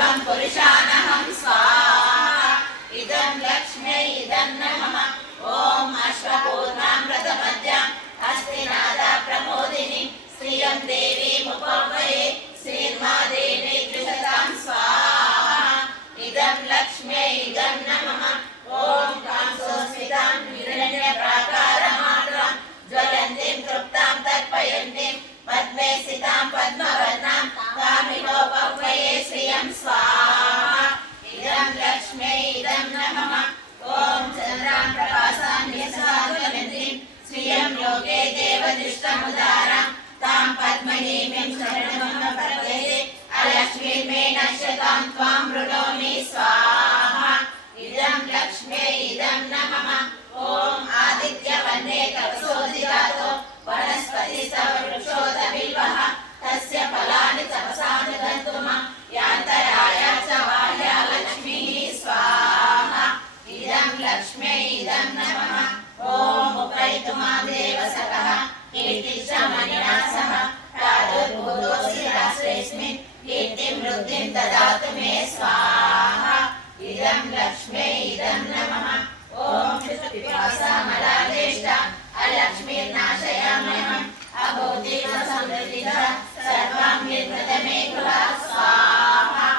विश्वं पुरुषानहं स्वाहा इदं लक्ष्म्यै इदं नमः ॐ अश्वपूर्णामृतमद्याम् हस्तिनादा प्रमोदिनी श्रियं देवीमुपह्वये श्रीर्मादेवी त्रिशतां स्वाहा इदं लक्ष्म्यै इदं नमः ॐ कांसोस्मितां हिरण्यप्राकारमात्रां ज्वलन्तीं तृप्तां तर्पयन्तीं पद्मे स्थितां पद्मवर्णां कामिनोपह्वये श्रियं स्वाहा इदं लक्ष्म्यै इदं नमः ॐ चन्द्रां प्रभासां यशसाज्वलन्तीं श्रियं योगे देवदृष्टमुदारां तां पद्मनीमीं शरणमपद्ये अलक्ष्मीं मे नश्यतां त्वां वृणोमि स्वाहा इदं लक्ष्म्यै इदं नमः ॐ आदित्यवर्णे तपसोदिजातो वनस्पतिस्तववृक्षोदबिल्वः तस्य फलानि तपसानुगन्तुम यान्तराया च बाह्या लक्ष्मीः स्वाहा इदं लक्ष्म्यै इदं नमः ॐ उपैतु मां देवसखः कीर्तिश्च मणिना सह प्रादुर्भूतोऽसि राष्ट्रेऽस्मिन् कीर्तिं वृद्धिं ददातु मे स्वाहा इदं लक्ष्म्यै इदं नमः ॐ पिपासा मला